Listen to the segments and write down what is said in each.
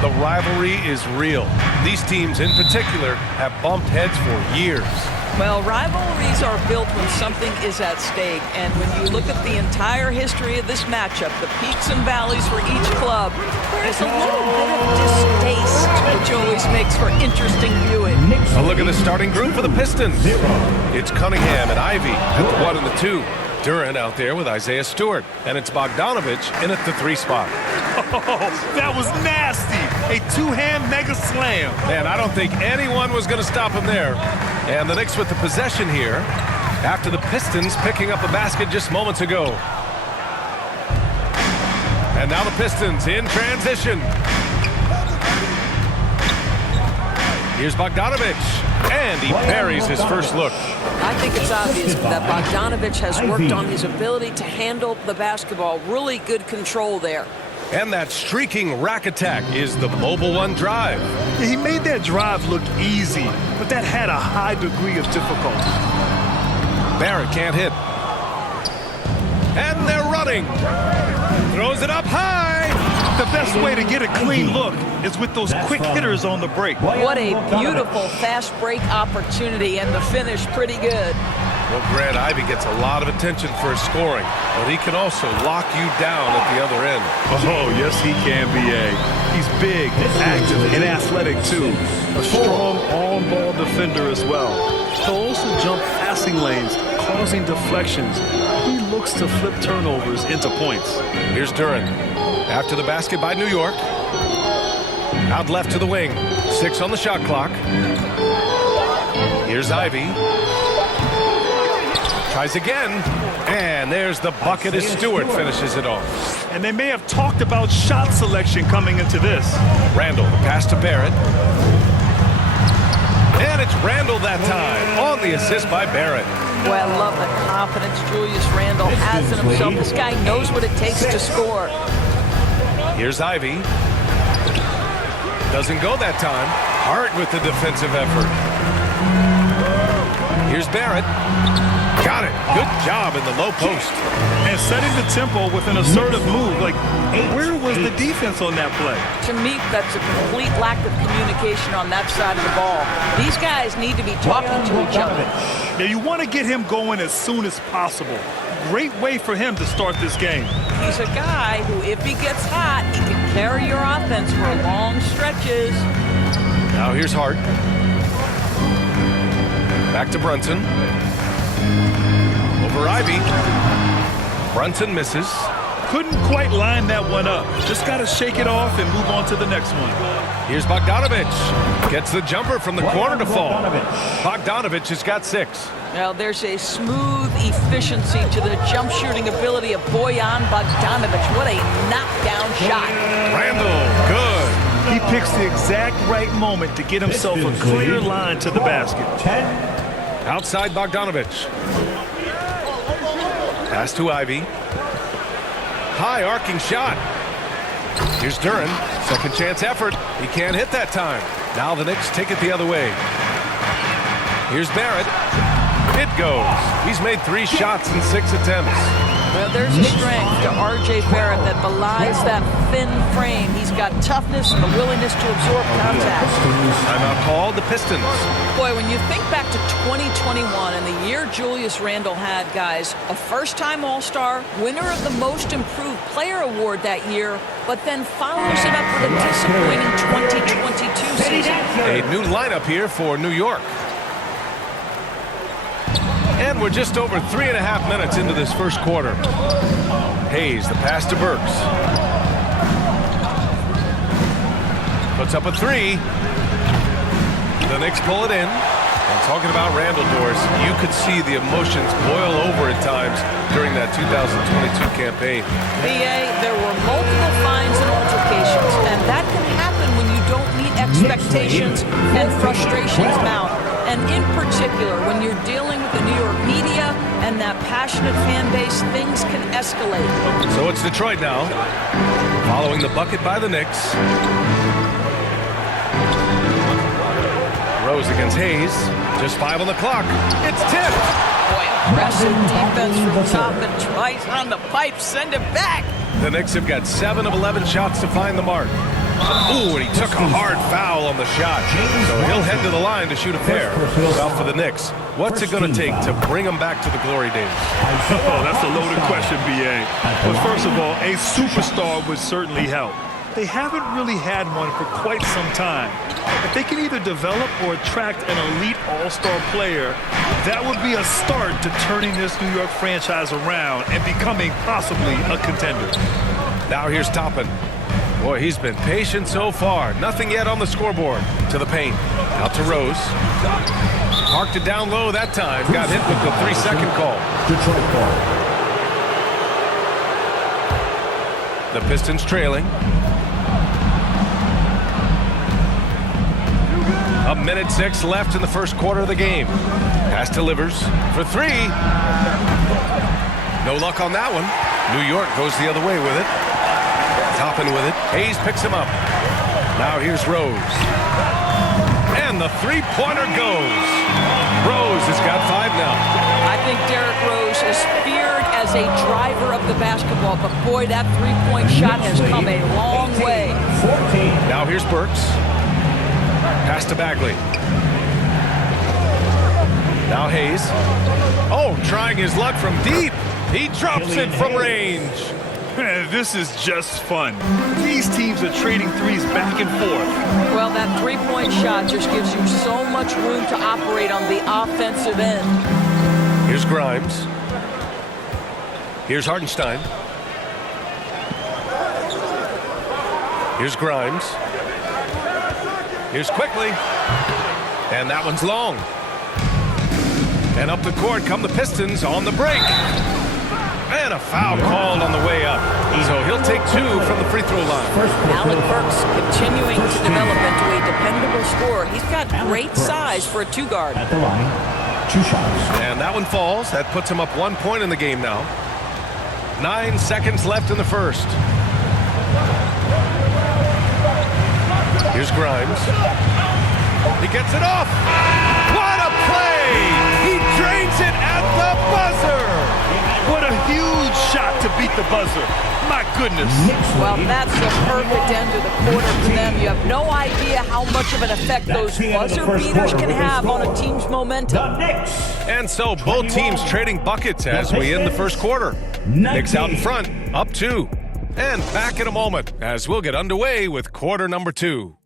the rivalry is real. These teams in particular have bumped heads for years. Well, rivalries are built when something is at stake, and when you look at the entire history of this matchup, the peaks and valleys for each club, there's a little bit of distaste, which always makes for interesting viewing. A look at the starting group for the Pistons. It's Cunningham and Ivy at the 1 and the 2. Duran out there with Isaiah Stewart, and it's Bogdanovich in at the 3 spot. Oh, that was nasty. A two-hand mega slam. Man, I don't think anyone was going to stop him there. And the Knicks with the possession here after the Pistons picking up a basket just moments ago. And now the Pistons in transition. Here's Bogdanovich, and he buries his first look. I think it's obvious that Bogdanovich has worked on his ability to handle the basketball. Really good control there. And that streaking rack attack is the Mobile One drive. He made that drive look easy, but that had a high degree of difficulty. Barrett can't hit. And they're running. Throws it up high. The best way to get a clean look is with those quick hitters on the break. What a beautiful fast break opportunity, and the finish pretty good. Well, Grant, Ivy gets a lot of attention for his scoring, but he can also lock you down at the other end. Oh, yes, he can, B.A. He's big, active, and athletic, too. A strong on-ball defender as well. He'll also jump passing lanes, causing deflections. He looks to flip turnovers into points. Here's Duran. After the basket by New York. Out left to the wing. 6 on the shot clock. Here's Ivy. Tries again. And there's the bucket as Stewart finishes it off. And they may have talked about shot selection coming into this. Randall, the pass to Barrett. And it's Randall that time on the assist by Barrett. Well, I love the confidence Julius Randle has in himself. This guy knows what it takes to score. Here's Ivy. Doesn't go that time. Hart with the defensive effort. Here's Barrett. Got it. Good job in the low post. And setting the tempo with an assertive move. Like, where was the defense on that play? To me, that's a complete lack of communication on that side of the ball. These guys need to be talking to each other. Now, you want to get him going as soon as possible. Great way for him to start this game. He's a guy who, if he gets hot, he can carry your offense for long stretches. Now here's Hart. Back to Brunson. Over Ivy. Brunson misses. Couldn't quite line that one up. Just got to shake it off and move on to the next one. Here's Bogdanovich. Gets the jumper from the corner to fall. Bogdanovich has got 6. Now there's a smooth efficiency to the jump shooting ability of Bojan Bogdanovich. What a knockdown shot. Randall, good. He picks the exact right moment to get himself a clear line to the basket. Outside Bogdanovich. Pass to Ivy. High arcing shot. Here's Duran. Second chance effort. He can't hit that time. Now the Knicks take it the other way. Here's Barrett. It goes. He's made 3 shots in 6 attempts. Well, there's a strength to R.J. Barrett that belies that thin frame. He's got toughness and the willingness to absorb contact. Timeout called the Pistons. Boy, when you think back to 2021 and the year Julius Randle had, guys, a first-time All-Star, winner of the Most Improved Player Award that year, but then follows it up with a disappointing 2022 season. A new lineup here for New York. And we're just over 3.5 minutes into this first quarter. Hayes, the pass to Burks. Puts up a 3. The Knicks pull it in. And talking about Randall, Doris, you could see the emotions boil over at times during that 2022 campaign. B.A., there were multiple fines and altercations, and that can happen when you don't meet expectations and frustrations mount. And in particular, when you're dealing with the New York media and that passionate fan base, things can escalate. So it's Detroit now, following the bucket by the Knicks. Rose against Hayes. Just 5 on the clock. It's tipped. Boy, aggressive defense from top and tries on the pipe. Send it back. The Knicks have got 7 of 11 shots to find the mark. Ooh, and he took a hard foul on the shot. So he'll head to the line to shoot a pair. Well, for the Knicks, what's it going to take to bring them back to the glory days? Oh, that's a loaded question, B.A. But first of all, a superstar would certainly help. They haven't really had one for quite some time. If they can either develop or attract an elite all-star player, that would be a start to turning this New York franchise around and becoming possibly a contender. Now here's Toppin. Boy, he's been patient so far. Nothing yet on the scoreboard. To the paint. Out to Rose. Parked it down low that time. Got hit with the 3-second call. Detroit ball. The Pistons trailing. A minute 6 left in the first quarter of the game. Pass delivers for 3. No luck on that one. New York goes the other way with it. Toppin with it. Hayes picks him up. Now here's Rose. And the three-pointer goes. Rose has got 5 now. I think Derrick Rose is feared as a driver of the basketball, but boy, that three-point shot has come a long way. Now here's Burks. Pass to Bagley. Now Hayes. Oh, trying his luck from deep. He drops it from range. Man, this is just fun. These teams are trading threes back and forth. Well, that three-point shot just gives you so much room to operate on the offensive end. Here's Grimes. Here's Hartenstein. Here's Grimes. Here's Quickly. And that one's long. And up the court come the Pistons on the break. And a foul called on the way up. So he'll take 2 from the free throw line. Alec Burks continuing to develop into a dependable scorer. He's got great size for a 2-guard. At the line, 2 shots. And that one falls. That puts him up 1 point in the game now. 9 seconds left in the first. Here's Grimes. He gets it off. What a play! He drains it at the buzzer. What a huge shot to beat the buzzer. My goodness. Well, that's the perfect end of the quarter for them. You have no idea how much of an effect those buzzer beaters can have on a team's momentum. And so both teams trading buckets as we end the first quarter. Knicks out in front, up 2. And back in a moment as we'll get underway with quarter number 2.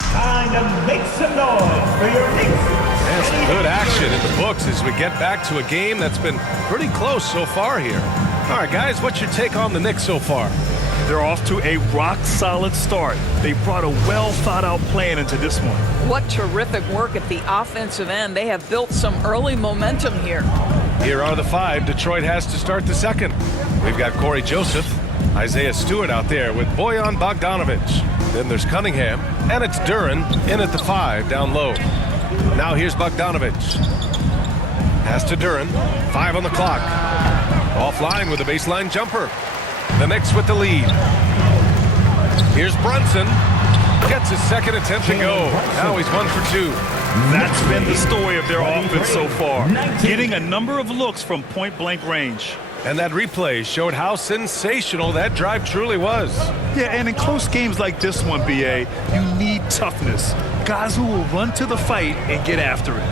Time to make some noise for your Knicks. And some good action in the books as we get back to a game that's been pretty close so far here. All right, guys, what's your take on the Knicks so far? They're off to a rock-solid start. They brought a well-thought-out plan into this one. What terrific work at the offensive end. They have built some early momentum here. Here are the 5 Detroit has to start the second. We've got Corey Joseph, Isaiah Stewart out there with Bojan Bogdanovic. Then there's Cunningham, and it's Duren in at the 5 down low. Now here's Bogdanovic. Pass to Duren. 5 on the clock. Offline with a baseline jumper. The Knicks with the lead. Here's Brunson. Gets his second attempt to go. Now he's 1 for 2. That's been the story of their offense so far. Getting a number of looks from point-blank range. And that replay showed how sensational that drive truly was. Yeah, and in close games like this one, B.A., you need toughness. Guys who will run to the fight and get after it.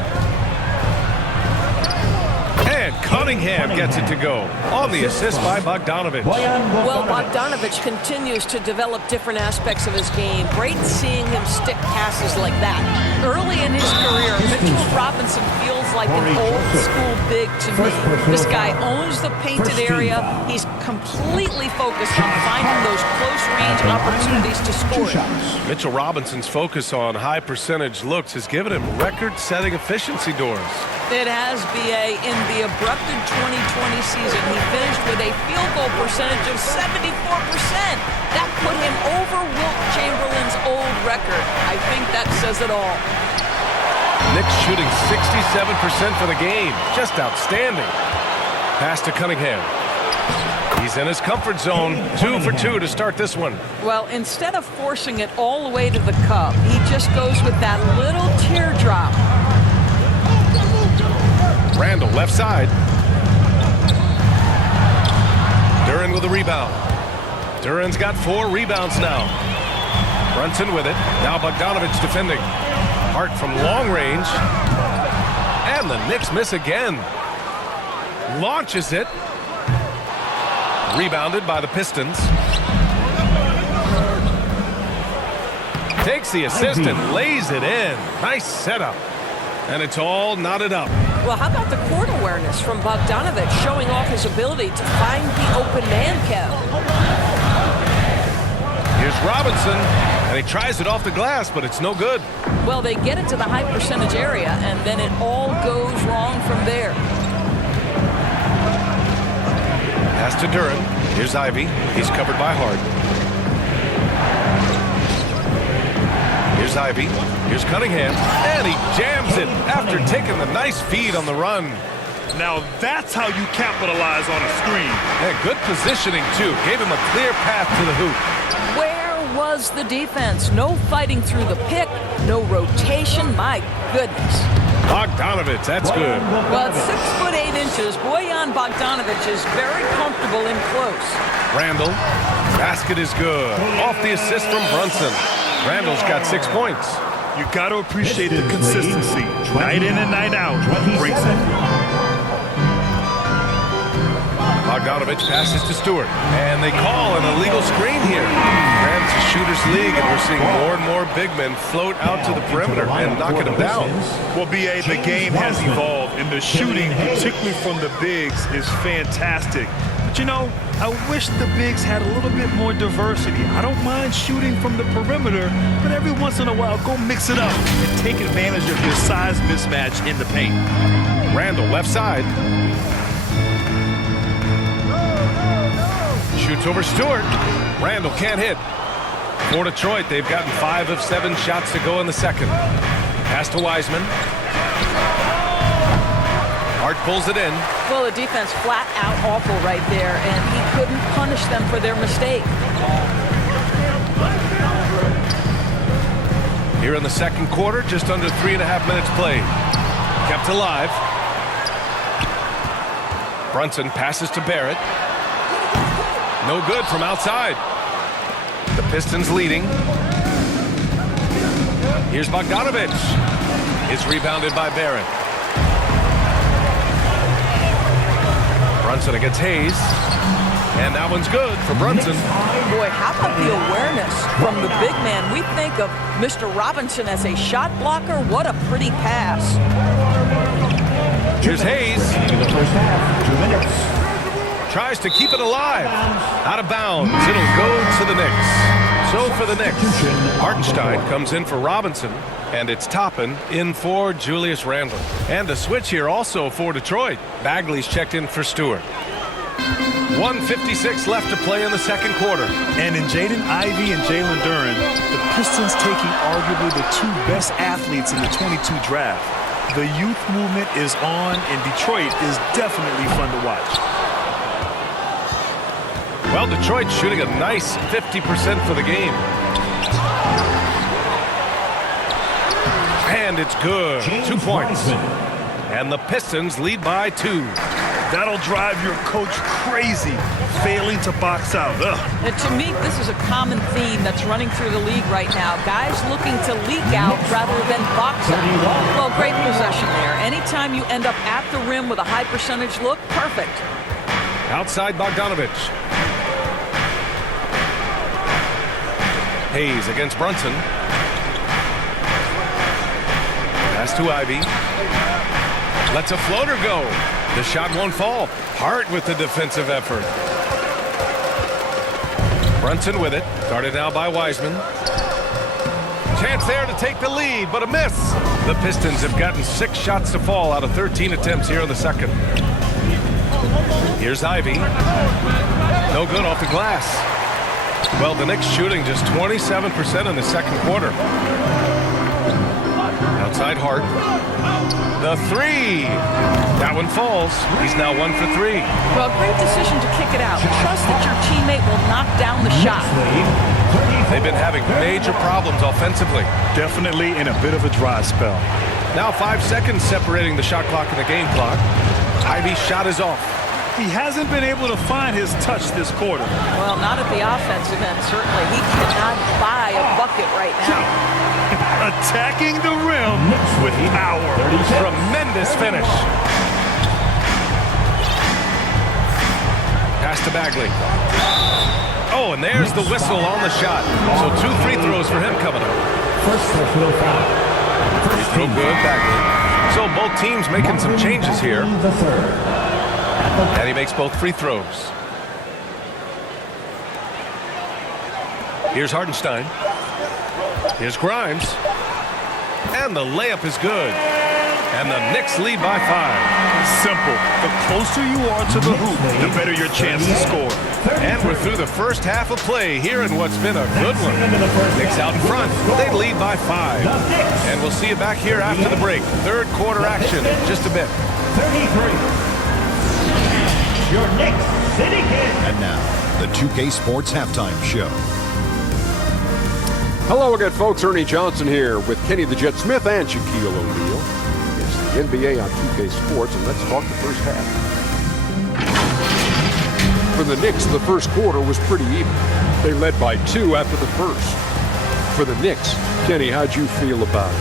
And Cunningham gets it to go on the assist by Bogdanovic. Well, Bogdanovic continues to develop different aspects of his game. Great seeing him stick passes like that. Early in his career, Mitchell Robinson feels like an old-school big to me. This guy owns the painted area. He's completely focused on finding those close-range opportunities to score. Mitchell Robinson's focus on high-percentage looks has given him record-setting efficiency doors. It has, B.A. In the abrupted 2020 season, he finished with a field goal percentage of 74%. That put him over Wilt Chamberlain's old record. I think that says it all. Knicks shooting 67% for the game. Just outstanding. Pass to Cunningham. He's in his comfort zone. 2 for 2 to start this one. Well, instead of forcing it all the way to the cup, he just goes with that little teardrop. Randall, left side. Duren with a rebound. Duren's got 4 rebounds now. Brunson with it. Now Bogdanovich defending. Hart from long range. And the Knicks miss again. Launches it. Rebounded by the Pistons. Takes the assist and lays it in. Nice setup. And it's all knotted up. Well, how about the court awareness from Bogdanovich showing off his ability to find the open man, Kev? Here's Robinson, and he tries it off the glass, but it's no good. Well, they get it to the high percentage area, and then it all goes wrong from there. Pass to Duran. Here's Ivy. He's covered by Hart. Here's Ivy. Here's Cunningham. And he jams it after taking the nice feed on the run. Now that's how you capitalize on a screen. And good positioning, too. Gave him a clear path to the hoop. Where was the defense? No fighting through the pick, no rotation. My goodness. Bogdanovich, that's good. Well, at 6'8". Bojan Bogdanovich is very comfortable in close. Randall. Basket is good. Off the assist from Brunson. Randall's got 6 points. You got to appreciate the consistency. Night in and night out. Brings it. Bogdanovich passes to Stewart. And they call an illegal screen here. It's a shooter's league, and we're seeing more and more big men float out to the perimeter and knocking them down. Well, B.A., the game has evolved, and the shooting, particularly from the bigs, is fantastic. But, you know, I wish the bigs had a little bit more diversity. I don't mind shooting from the perimeter, but every once in a while, go mix it up and take advantage of your size mismatch in the paint. Randall, left side. Shoots over Stewart. Randall can't hit. For Detroit, they've gotten 5 of 7 shots to go in the second. Pass to Wiseman. Hart pulls it in. Well, the defense flat out awful right there, and he couldn't punish them for their mistake. Here in the second quarter, just under 3.5 minutes played. Kept alive. Brunson passes to Barrett. No good from outside. The Pistons leading. Here's Bogdanovich. It's rebounded by Barrett. Brunson against Hayes. And that one's good for Brunson. Boy, how about the awareness from the big man? We think of Mr. Robinson as a shot blocker. What a pretty pass. Here's Hayes. In the first half, 2 minutes. Tries to keep it alive. Out of bounds. It'll go to the Knicks. So for the Knicks, Hartenstein comes in for Robinson, and it's Toppin in for Julius Randle. And the switch here also for Detroit. Bagley's checked in for Stewart. 1:56 left to play in the second quarter. And in Jaden Ivey and Jalen Duran, the Pistons taking arguably the 2 best athletes in the 22 draft. The youth movement is on, and Detroit is definitely fun to watch. Well, Detroit's shooting a nice 50% for the game. And it's good. 2 points. And the Pistons lead by 2. That'll drive your coach crazy, failing to box out. Ugh. And to me, this is a common theme that's running through the league right now. Guys looking to leak out rather than box out. Well, great possession there. Anytime you end up at the rim with a high percentage look, perfect. Outside Bogdanovich. Hayes against Brunson. Pass to Ivy. Lets a floater go. The shot won't fall. Hart with the defensive effort. Brunson with it. Guarded now by Wiseman. Chance there to take the lead, but a miss. The Pistons have gotten 6 shots to fall out of 13 attempts here in the second. Here's Ivy. No good off the glass. Well, the Knicks shooting just 27% in the second quarter. Outside Hart. The 3. That one falls. He's now 1 for 3. Well, great decision to kick it out. Trust that your teammate will knock down the shot. They've been having major problems offensively. Definitely in a bit of a dry spell. Now 5 seconds separating the shot clock and the game clock. Ivy's shot is off. He hasn't been able to find his touch this quarter. Well, not at the offensive end, certainly. He cannot buy a bucket right now. Attacking the rim with power. Tremendous finish. Pass to Bagley. Oh, and there's the whistle on the shot. So 2 free throws for him coming up. First personal foul. Free throw good, Bagley. So both teams making some changes here. The third. And he makes both free throws. Here's Hardenstein. Here's Grimes. And the layup is good. And the Knicks lead by 5. Simple. The closer you are to the hoop, the better your chance to score. And we're through the first half of play here in what's been a good one. Knicks out in front. They lead by 5. And we'll see you back here after the break. Third quarter action in just a bit. 33. Your Knicks City Kid. And now, the 2K Sports Halftime Show. Hello again, folks. Ernie Johnson here with Kenny the Jet Smith and Shaquille O'Neal. It's the NBA on 2K Sports, and let's talk the first half. For the Knicks, the first quarter was pretty even. They led by 2 after the first. For the Knicks, Kenny, how'd you feel about it?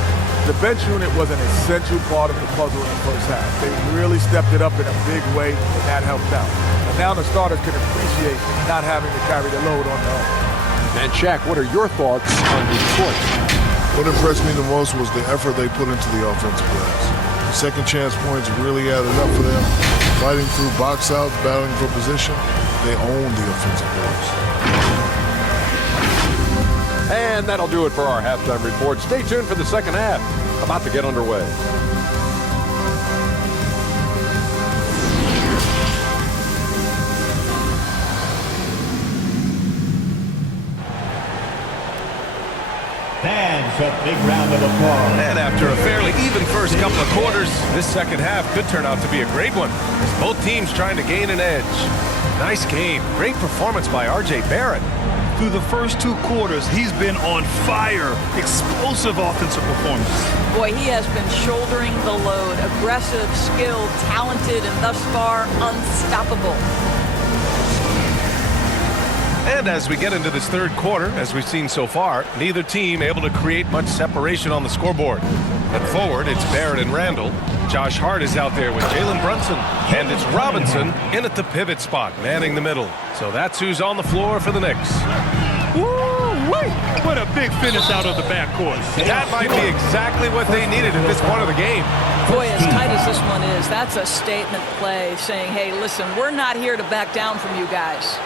The bench unit was an essential part of the puzzle in the first half. They really stepped it up in a big way, and that helped out. And now the starters can appreciate not having to carry the load on their own. And Shaq, what are your thoughts on Detroit? What impressed me the most was the effort they put into the offensive glass. The second chance points really added up for them. Fighting through box outs, battling for position, they owned the offensive glass. And that'll do it for our halftime report. Stay tuned for the second half. About to get underway. Fans, a big round of applause. And after a fairly even first couple of quarters, this second half could turn out to be a great one. As both teams trying to gain an edge. Nice game. Great performance by R.J. Barrett. Through the first 2 quarters, he's been on fire. Explosive offensive performance. Boy, he has been shouldering the load. Aggressive, skilled, talented, and thus far, unstoppable. And as we get into this third quarter, as we've seen so far, neither team able to create much separation on the scoreboard. At forward, it's Barrett and Randall. Josh Hart is out there with Jalen Brunson. And it's Robinson in at the pivot spot, manning the middle. So that's who's on the floor for the Knicks. Woo-wee! What a big finish out of the backcourt. That might be exactly what they needed at this point of the game. Boy, as tight as this one is, that's a statement play saying, hey, listen, we're not here to back down from you guys.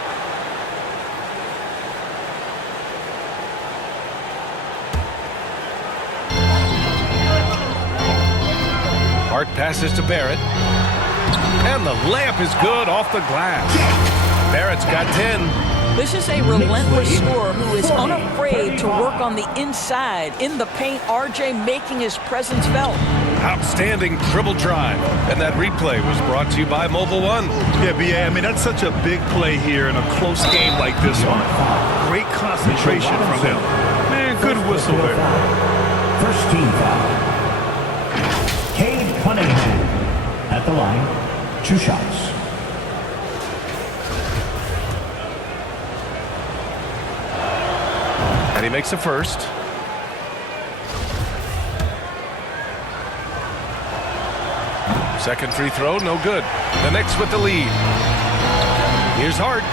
Hart passes to Barrett. And the layup is good off the glass. Barrett's got 10. This is a relentless scorer who is unafraid to work on the inside. In the paint, RJ making his presence felt. Outstanding dribble drive. And that replay was brought to you by Mobile One. Yeah, B.A., I mean, that's such a big play here in a close game like this one. Great concentration from him. Man, good whistle there. First team foul. Cade Cunningham at the line. 2 shots. And he makes the first. Second free throw, no good. The Knicks with the lead. Here's Hart.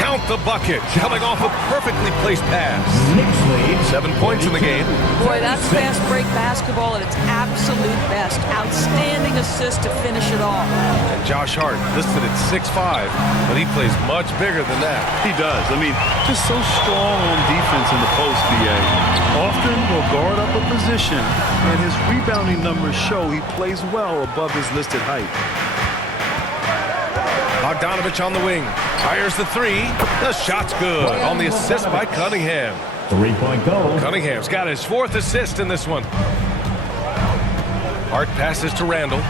Count the bucket. Coming off a perfectly placed pass. Knicks lead. 7 points in the game. Boy, that's fast break basketball at its absolute best. Outstanding assist to finish it off. And Josh Hart listed at 6'5", but he plays much bigger than that. He does. I mean, just so strong on defense in the post, B.A. Often will guard up a position, and his rebounding numbers show he plays well above his listed height. Bogdanovich on the wing. Fires the 3. The shot's good on the assist by Cunningham. 3-point goal. Cunningham's got his 4th assist in this one. Hart passes to Randall.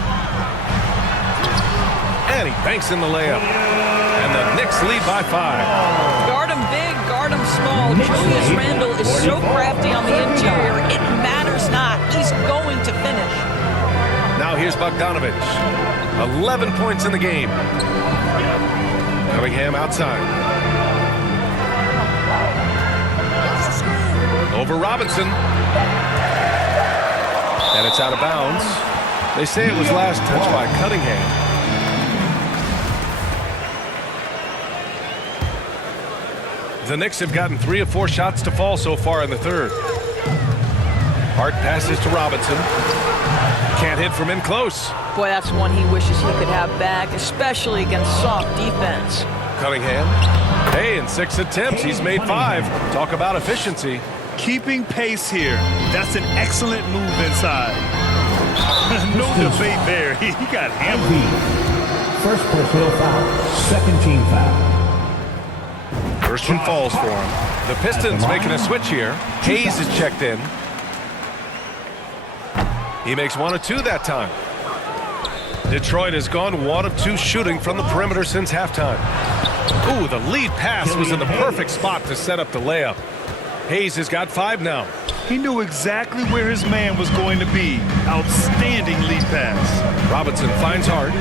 And he banks in the layup. And the Knicks lead by 5. Guard him big, guard him small. Julius Randle is so crafty on the interior, it matters not. He's going to finish. Now here's Bogdanovich. 11 points in the game. Cunningham outside. Over Robinson. And it's out of bounds. They say it was last touched by Cunningham. The Knicks have gotten 3 of 4 shots to fall so far in the third. Hart passes to Robinson. Can't hit from in close. Boy, that's one he wishes he could have back, especially against soft defense. Cunningham. Hey, in 6 attempts, he's made 5. Talk about efficiency. Keeping pace here. That's an excellent move inside. No debate there. He got hammered. First personal foul. Second team foul. First one falls for him. The Pistons making a switch here. Hayes is checked in. He makes 1 of 2 that time. Detroit has gone 1 of 2 shooting from the perimeter since halftime. Ooh, the lead pass was in the perfect spot to set up the layup. Hayes has got 5 now. He knew exactly where his man was going to be. Outstanding lead pass. Robinson finds Hart.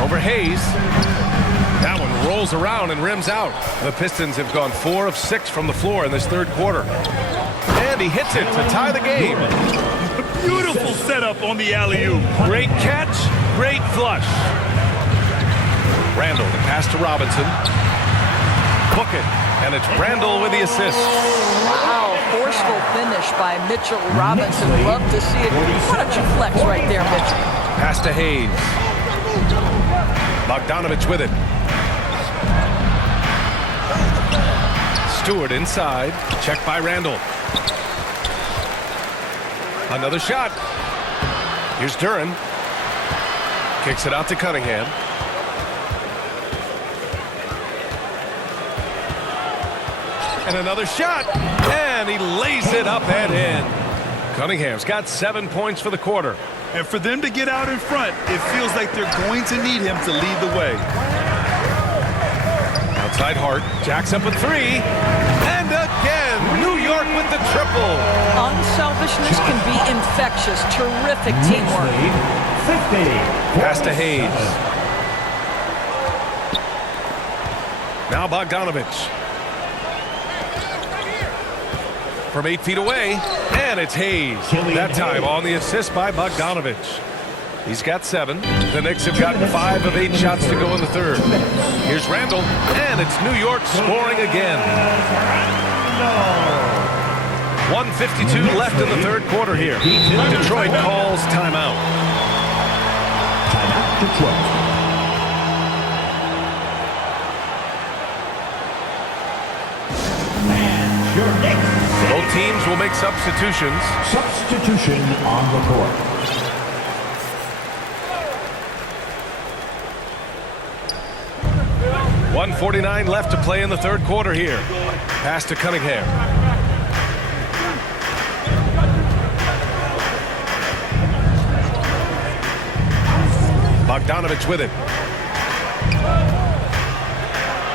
Over Hayes. That one rolls around and rims out. The Pistons have gone 4 of 6 from the floor in this third quarter. And he hits it to tie the game. Beautiful setup on the alley-oop. Great catch, great flush. Randall, the pass to Robinson. Book it, and it's Randall with the assist. Wow, forceful finish by Mitchell Robinson. Love to see it. Why don't you flex right there, Mitchell? Pass to Hayes. Bogdanovich with it. Stewart inside. Checked by Randall. Another shot. Here's Duran. Kicks it out to Cunningham. And another shot. And he lays it up and in. Cunningham's got 7 points for the quarter. And for them to get out in front, it feels like they're going to need him to lead the way. Outside Hart. Jacks up with 3. And again, New York with the triple. Unselfishness can be infectious. Terrific teamwork. 50. Pass to Hayes. Now Bogdanovich. From 8 feet away, and it's Hayes. That time on the assist by Bogdanovich. He's got 7. The Knicks have gotten 5 of 8 shots to go in the third. Here's Randall, and it's New York scoring again. 1:52 left in the third quarter here. Detroit calls timeout. Timeout, Detroit. And your next Both teams will make substitutions. substitution on the court. .149 left to play in the third quarter here. Pass to Cunningham. Bogdanovich with it.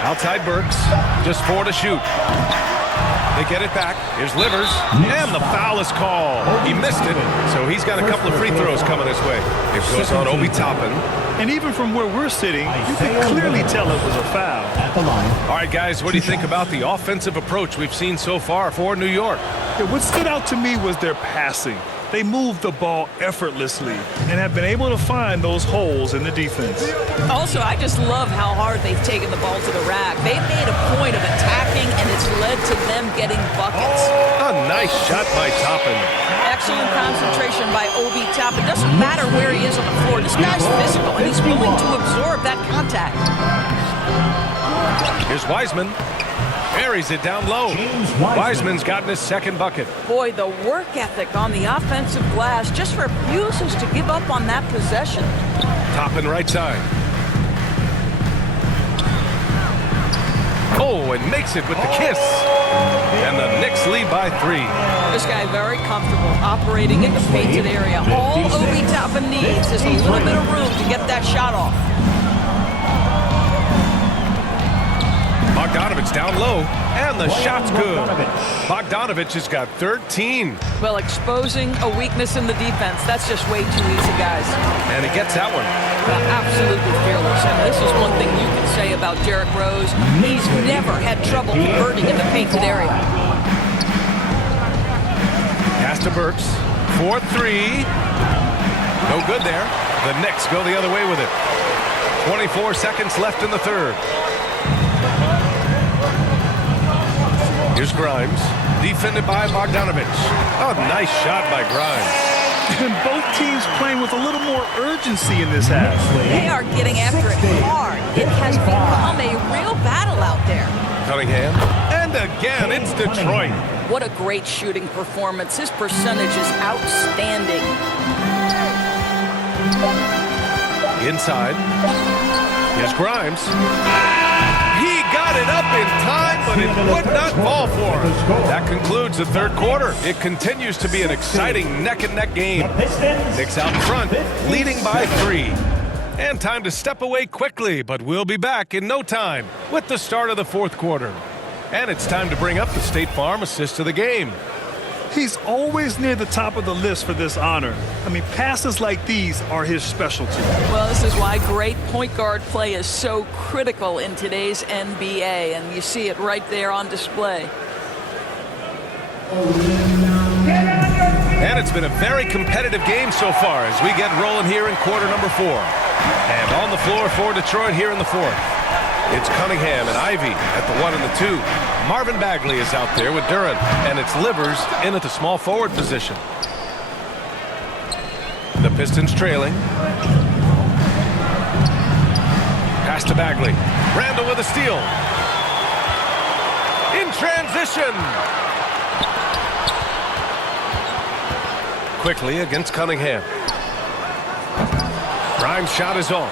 Outside Burks. Just 4 to shoot. They get it back. Here's Livers. And the foul is called. He missed it, so he's got a couple of free throws coming his way. It goes on Obi Toppin. And even from where we're sitting, you can clearly tell it was a foul. At the line. All right, guys, what do you think about the offensive approach we've seen so far for New York? What stood out to me was their passing. They moved the ball effortlessly and have been able to find those holes in the defense. Also, I just love how hard they've taken the ball to the rack. They've made a point of attacking, and it's led to them getting buckets. A nice shot by Toppin. Excellent concentration by Obi Toppin. Doesn't matter where he is on the floor. This guy's physical, and he's willing to absorb that contact. Here's Wiseman. Buries it down low. Wiseman's gotten his second bucket. Boy, the work ethic on the offensive glass just refuses to give up on that possession. Toppin right side. Oh, and makes it with the kiss. And the Knicks lead by 3. This guy very comfortable operating in the painted area. All Obi Toppin needs is a little bit of room to get that shot off. Bogdanovich down low, and the shot's good. Bogdanovich has got 13. Well, exposing a weakness in the defense, that's just way too easy, guys. And he gets that one. Absolutely fearless. And this is one thing you can say about Derrick Rose. He's never had trouble converting in the painted area. Pass to Burks. 4-3. No good there. The Knicks go the other way with it. 24 seconds left in the third. Here's Grimes, defended by Bogdanovich. Oh, nice shot by Grimes. And both teams playing with a little more urgency in this half. They are getting after it hard. It has become a real battle out there. Cunningham, and again, it's Detroit. What a great shooting performance. His percentage is outstanding. Inside. Here's Grimes. He got it up in time, but it would not fall for him. That concludes the third quarter. It continues to be an exciting neck-and-neck game. Knicks out in front, leading by 3. And time to step away quickly, but we'll be back in no time with the start of the fourth quarter. And it's time to bring up the State Farm assist of the game. He's always near the top of the list for this honor. I mean, passes like these are his specialty. Well, this is why great point guard play is so critical in today's NBA, and you see it right there on display. And it's been a very competitive game so far as we get rolling here in quarter number 4. And on the floor for Detroit here in the fourth. It's Cunningham and Ivy at the 1 and the 2. Marvin Bagley is out there with Duren, and it's Livers in at the small forward position. The Pistons trailing. Pass to Bagley. Randall with a steal. In transition. Quickly against Cunningham. Grimes' shot is off.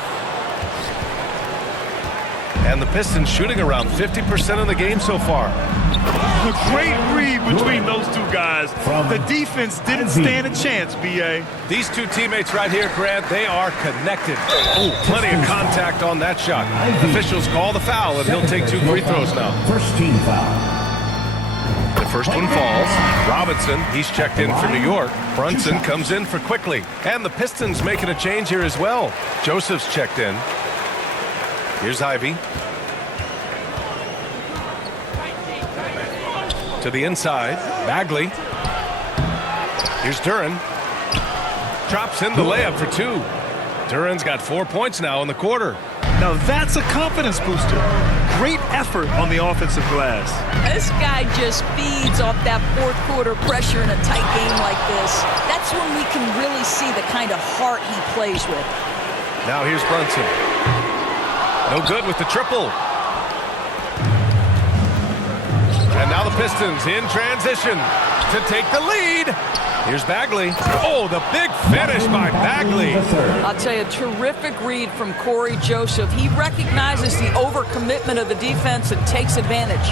And the Pistons shooting around 50% of the game so far. A great read between those two guys. The defense didn't stand a chance, B.A. These two teammates right here, Grant, they are connected. Oh, plenty of contact on that shot. Officials call the foul, and he'll take 2 free throws now. First team foul. The first one falls. Robinson, he's checked in for New York. Brunson comes in for Quickly. And the Pistons making a change here as well. Joseph's checked in. Here's Ivy. To the inside. Bagley. Here's Duren. Drops in the layup for 2. Duren's got 4 points now in the quarter. Now that's a confidence booster. Great effort on the offensive glass. This guy just feeds off that fourth quarter pressure in a tight game like this. That's when we can really see the kind of heart he plays with. Now here's Brunson. No good with the triple. And now the Pistons in transition to take the lead. Here's Bagley. Oh, the big finish by Bagley. I'll tell you, terrific read from Corey Joseph. He recognizes the overcommitment of the defense and takes advantage.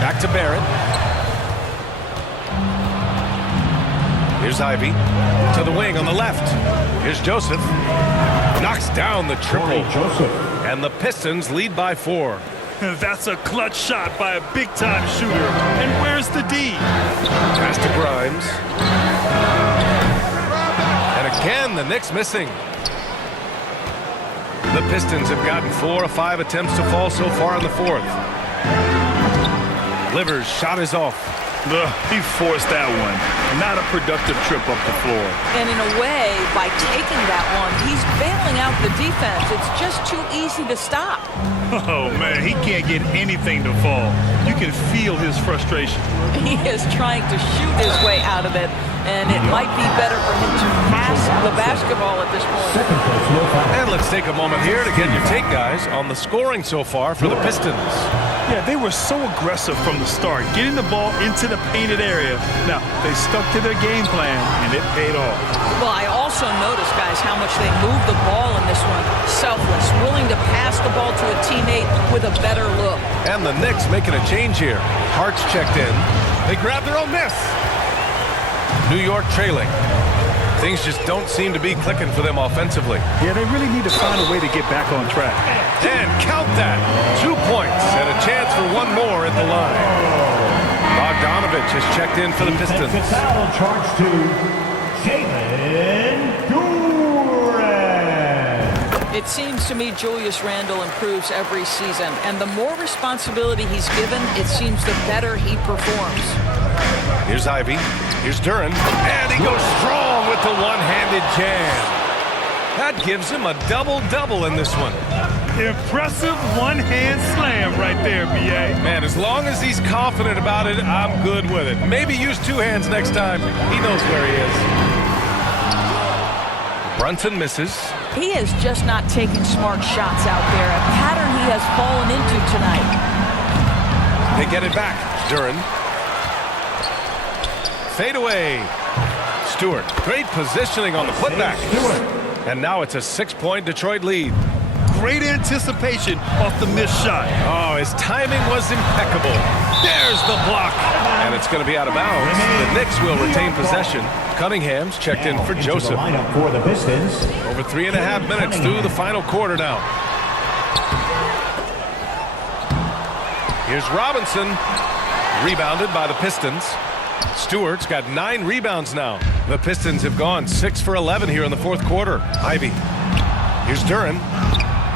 Back to Barrett. Here's Ivy. To the wing on the left. Here's Joseph. Knocks down the triple. And the Pistons lead by 4. That's a clutch shot by a big-time shooter. And where's the D? Pass to Grimes. And again, the Knicks missing. The Pistons have gotten 4 of 5 attempts to fall so far in the fourth. Livers' shot is off. He forced that one. Not a productive trip up the floor. And in a way, by taking that one, he's bailing out the defense. It's just too easy to stop. Oh, man, he can't get anything to fall. You can feel his frustration. He is trying to shoot his way out of it, and it might be better for him to pass the basketball at this point. And let's take a moment here to get your take, guys, on the scoring so far for the Pistons. Yeah, they were so aggressive from the start, getting the ball into the painted area. Now, they stuck to their game plan, and it paid off. Well, I also noticed, guys, how much they moved the ball in this one. Selfless, willing to pass the ball to a teammate with a better look. And the Knicks making a change here. Hart's checked in. They grab their own miss. New York trailing. Things just don't seem to be clicking for them offensively. Yeah, they really need to find a way to get back on track. And count that. 2 points and a chance for one more at the line. Bogdanovich has checked in for the Pistons. Defensive foul charged to Jalen Duren. It seems to me Julius Randle improves every season, and the more responsibility he's given, it seems the better he performs. Here's Ivy. Here's Duren. And he goes strong with the one-handed jam. That gives him a double-double in this one. Impressive one-hand slam right there, B.A. Man, as long as he's confident about it, I'm good with it. Maybe use 2 hands next time. He knows where he is. Brunson misses. He is just not taking smart shots out there, a pattern he has fallen into tonight. They get it back. Duren. Fade away. Stewart. Great positioning on the putback. And now it's a 6-point Detroit lead. Great anticipation off the missed shot. Oh, his timing was impeccable. There's the block. And it's going to be out of bounds. The Knicks will retain possession. Cunningham's checked in for Joseph. Lineup for the Pistons. Over 3.5 minutes through the final quarter now. Here's Robinson. Rebounded by the Pistons. Stewart's got 9 rebounds now. The Pistons have gone 6 for 11 here in the fourth quarter. Ivy. Here's Duren.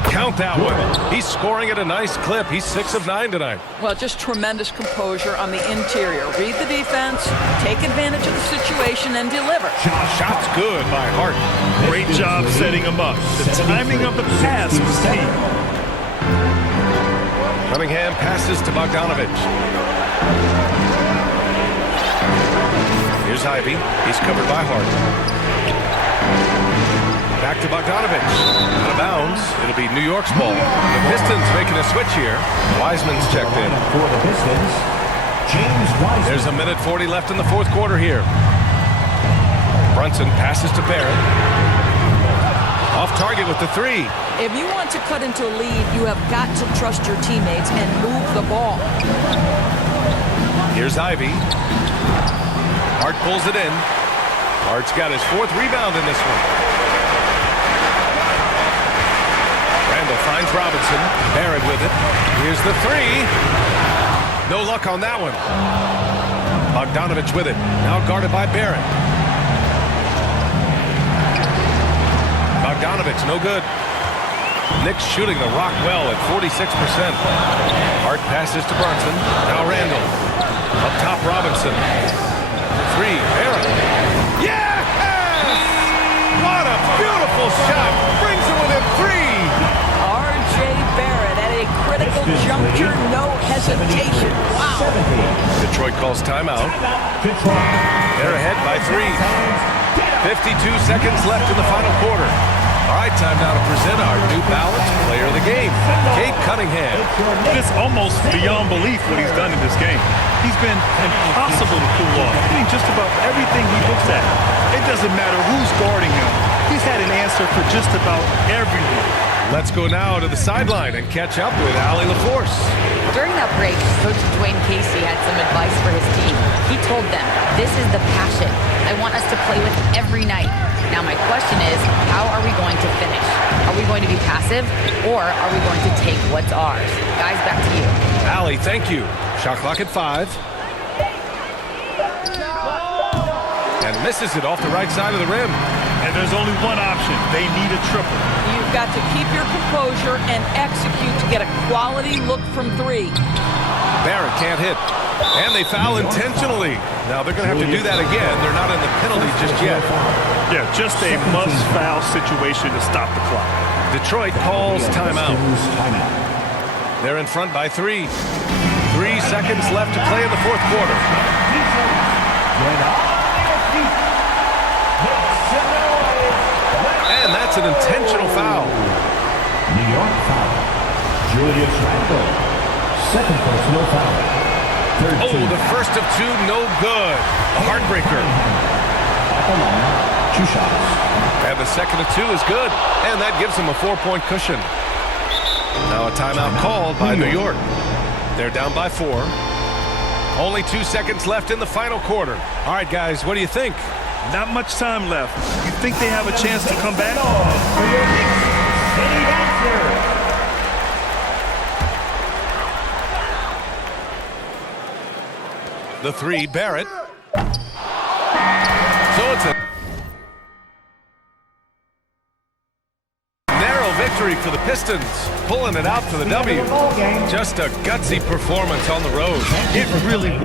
Count that one. He's scoring at a nice clip. He's 6 of 9 tonight. Well, just tremendous composure on the interior. Read the defense, take advantage of the situation, and deliver. Shot's good by Hart. Great job setting him up. The timing of the pass was key. Cunningham passes to Bogdanovich. Here's Ivy. He's covered by Hart. Back to Bogdanovich. Out of bounds. It'll be New York's ball. The Pistons making a switch here. Wiseman's checked in. For the Pistons, James Wiseman. There's 1:40 left in the fourth quarter here. Brunson passes to Barrett. Off target with the 3. If you want to cut into a lead, you have got to trust your teammates and move the ball. Here's Ivy. Hart pulls it in. Hart's got his 4th rebound in this one. Randle finds Robinson. Barrett with it. Here's the 3. No luck on that one. Bogdanovich with it. Now guarded by Barrett. Bogdanovich, no good. Knicks shooting the rock well at 46%. Hart passes to Brunson. Now Randle. Up top, Robinson. 3. Barrett. Yes! What a beautiful shot. Brings it within 3. R.J. Barrett at a critical juncture, no hesitation. Wow. Detroit calls timeout. They're ahead by 3. 52 seconds left in the final quarter. All right, time now to present our new balanced player of the game, Cade Cunningham. It's almost beyond belief what he's done in this game. He's been impossible to pull off, hitting just about everything he looks at. It doesn't matter who's guarding him. He's had an answer for just about everyone. Let's go now to the sideline and catch up with Allie LaForce. During that break, Coach Dwayne Casey had some advice for his team. He told them, "This is the passion I want us to play with every night." Now my question is, how are we going to finish? Are we going to be passive, or are we going to take what's ours? Guys, back to you. Allie, thank you. Shot clock at 5. And misses it off the right side of the rim. And there's only one option. They need a triple. You've got to keep your composure and execute to get a quality look from 3. Barrett can't hit. And they foul intentionally. Now they're going to have to do that again. They're not in the penalty just yet. Yeah, just a must-foul situation to stop the clock. Detroit calls timeout. They're in front by 3. 3 seconds left to play in the fourth quarter. And that's an intentional foul. New York foul. Julius Randle. Second personal foul. Oh, the first of 2, no good. A heartbreaker. At the line, 2 shots. And the second of 2 is good. And that gives him a 4-point cushion. Now a timeout called by New York. They're down by 4. Only 2 seconds left in the final quarter. All right, guys, what do you think? Not much time left. You think they have a chance to come back? For your Knicks City Dancer. The three, Barrett. So it's a narrow victory for the Pistons, pulling it out for the W. Just a gutsy performance on the road. It really